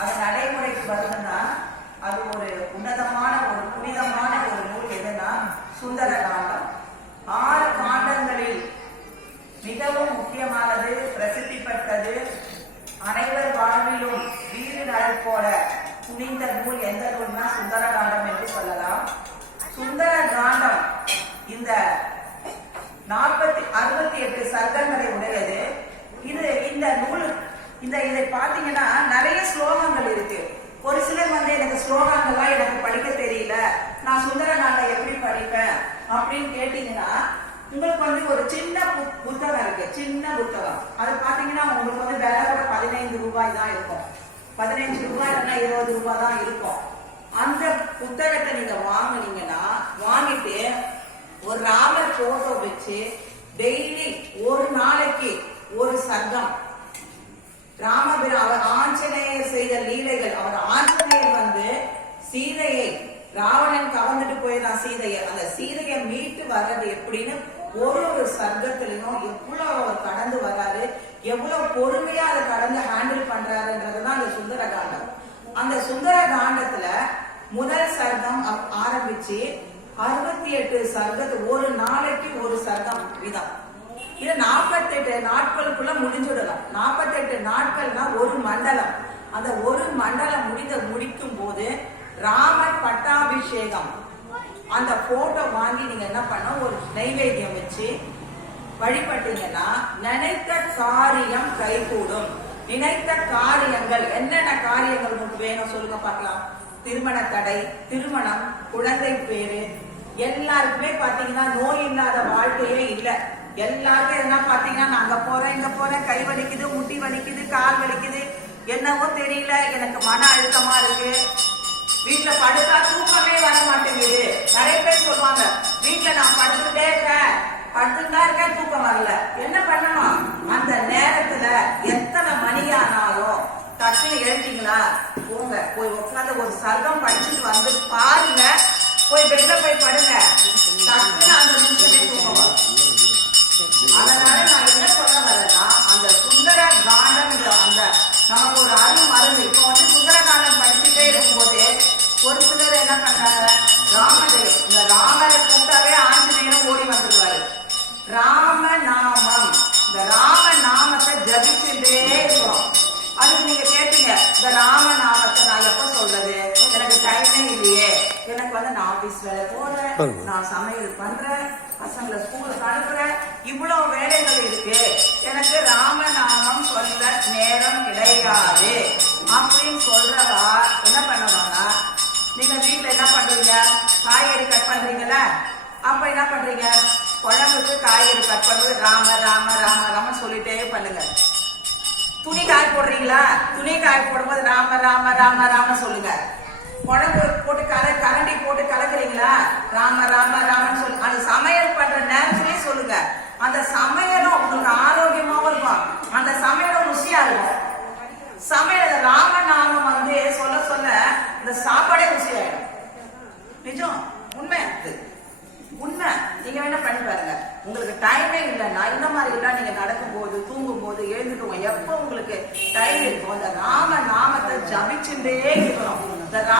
அது நடைமுறைக்கு வருதுன்னா அது ஒரு உன்னதமான ஒரு புனிதமான ஒரு நூல் எதுனா சுந்தர காண்டம். 6 காண்டங்களில் மிகவும் முக்கியமானது, பிரசித்தி பெற்றது, அனைவர் வாழ்விலும் வீடு நடைபோட துணிந்த நூல் எந்த நூல்னா சுந்தர காண்டம் என்று சொல்லலாம். சுந்தர காண்டம் இந்த 68 சர்க்கங்களை உடையது. இந்த நூல் இதை பாத்தீங்கன்னா நிறைய ஸ்லோகங்கள் இருக்கு. ஒரு சிலர் எனக்கு ஸ்லோகங்கள்லாம் எனக்கு படிக்க தெரியல, நான் சுந்தர காண்டம் எப்படி படிப்பேன் அப்படின்னு கேட்டீங்கன்னா உங்களுக்கு ஒரு சின்ன புத்தகம் இருக்கு. சின்ன புத்தகம் அது பாத்தீங்கன்னா உங்களுக்கு விலை கூட 15 ரூபாய் தான் இருக்கும். 15 ரூபாய் இல்லைன்னா 20 ரூபாய் தான் இருக்கும். அந்த புத்தகத்தை நீங்க வாங்கினீங்கன்னா வாங்கிட்டு ஒரு ராமர் போட்டோ வச்சு டெய்லி ஒரு நாளைக்கு ஒரு சர்க்கம் அவர் ஆஞ்சநேயர் செய்த லீலைகள், அவர் ஆஞ்சநேயர் சீதையை ராவணன் கவர்ந்துட்டு போயிடான் சீதையை, அந்த சீதையை மீட்டு வர்றது எப்படின்னு ஒரு சர்க்கத்திலையும் எவ்வளவு அவர் கடந்து வர்றாரு, எவ்வளவு பொறுமையா அதை கடந்து ஹேண்டில் பண்றாருன்றதுதான் அந்த சுந்தர காண்டம். அந்த சுந்தர காண்டத்துல முதல் சர்க்கம் ஆரம்பிச்சு 68 சர்க்கத்து ஒரு நாளைக்கு ஒரு சர்க்கம் விதம். இது 48 நாட்களுக்குள்ள முடிஞ்சுடலாம். 48 நாட்கள்னா ஒரு மண்டலம். அந்த ஒரு மண்டலம் முடிக்கும் போது ராமர் பட்டாபிஷேகம் அந்த போட்டோ வாங்கி நீங்க என்ன பண்ண ஒரு நைவேத்தியம் வச்சு வழிபட்டீங்கன்னா நினைத்த காரியம் கைகூடும். நினைத்த காரியங்கள் என்னென்ன காரியங்கள் உங்களுக்கு வேணும் சொல்லுங்க பார்க்கலாம். திருமண தடை, திருமணம், குழந்தை பேரு, எல்லாருக்குமே பாத்தீங்கன்னா நோய் இல்லாத வாழ்க்கையே இல்லை. எல்லாருக்கும் என்ன பாத்தீங்கன்னா நான் அங்க போறேன் இங்க போறேன், கை வலிக்குது, முட்டி வலிக்குது, கால் வலிக்குது, என்னவோ தெரியல, எனக்கு மன அழுத்தமா இருக்கு, வீட்டுல படுத்தா தூக்கமே வர மாட்டேங்குது. நிறைய பேர் சொல்லுவாங்க வீட்டுல நான் படுத்துட்டே இருக்கேன் தூக்கம் வரல. என்ன பண்ணணும்? அந்த நேரத்துல எத்தனை மணியானாலும் டக்குன்னு எழுதிங்களா போங்க, போய் உட்காந்து ஒரு சர்க்கம் படிச்சுட்டு வந்து பாருங்க, போய் பெட்ல போய் படுங்க, டக்குன்னு அந்த நிமிஷமே தூக்கம் வரும். அதனால நான் என்ன சொல்ல வரேன்னா அந்த சுந்தர காண்டம் அந்த நமக்கு ஒரு மருந்து. இப்போ சுந்தர காண்டம் படிச்சுட்டே இருக்கும்போது ஒரு சிலர் என்ன பண்றாங்க, இந்த ராமரை கூட்டாவே ஆஞ்சநேயரும் ஓடி வந்துருவாரு. ராமநாமம், இந்த ராமநாமத்தை ஜபிச்சுட்டே இருக்கிறோம். அதுக்கு நீங்க கேட்டீங்க இந்த ராமநாமத்தை நான் எப்ப சொல்றது, எனக்கு டைமே இல்லையே, எனக்கு நான் ஆபீஸ் வேலை போறேன், நான் சமையல் பண்றேன், பசங்களை ஸ்கூலுக்கு அனுப்புறேன், இவ்வளவு வேலைகள் இருக்கு, எனக்கு ராமநாமம் சொல்ல நேரம் கிடையாது அப்படின்னு சொல்றவா என்ன பண்ணுவாங்க, நீங்க வீட்டுல என்ன பண்றீங்க, காய்கறி கட் பண்றீங்கல்ல, அப்ப என்ன பண்றீங்க, குழம்புக்கு காய்கறி கட் பண்றது ராம ராம ராம ராம சொல்லிட்டே பண்ணுங்க. துணி காய் போடுறீங்களா, துணி காய் போடும்போது ராம ராம ராம ராம சொல்லுங்க. குழம்பு போட்டு கரண்டி போட்டு கலக்குறீங்களா, ராம ராம ராமன்னு சொல்லு. அந்த சமையல் பண்ற நேரத்திலேயே சொல்லுங்க. அந்த சமையலும் உங்களுக்கு ஆரோக்கியமாவும் இருக்கும், அந்த சமையலும் ருசியா இருக்கும். சமையல் ராமநாமம் சொல்ல சொல்ல இந்த சாப்பாடே ருசியாயிடும். நிஜம், உண்மை, உண்மை. நீங்க வேணா பண்ணி பாருங்க. உங்களுக்கு டைமே இல்லைன்னா இந்த மாதிரி எல்லாம் நீங்க நடக்கும் போது, தூங்கும் போது, எழுந்துட்டு எப்ப உங்களுக்கு டைம் இருக்கும், இந்த ராம நாமத்தை ஜபிச்சுட்டே இருக்கணும்.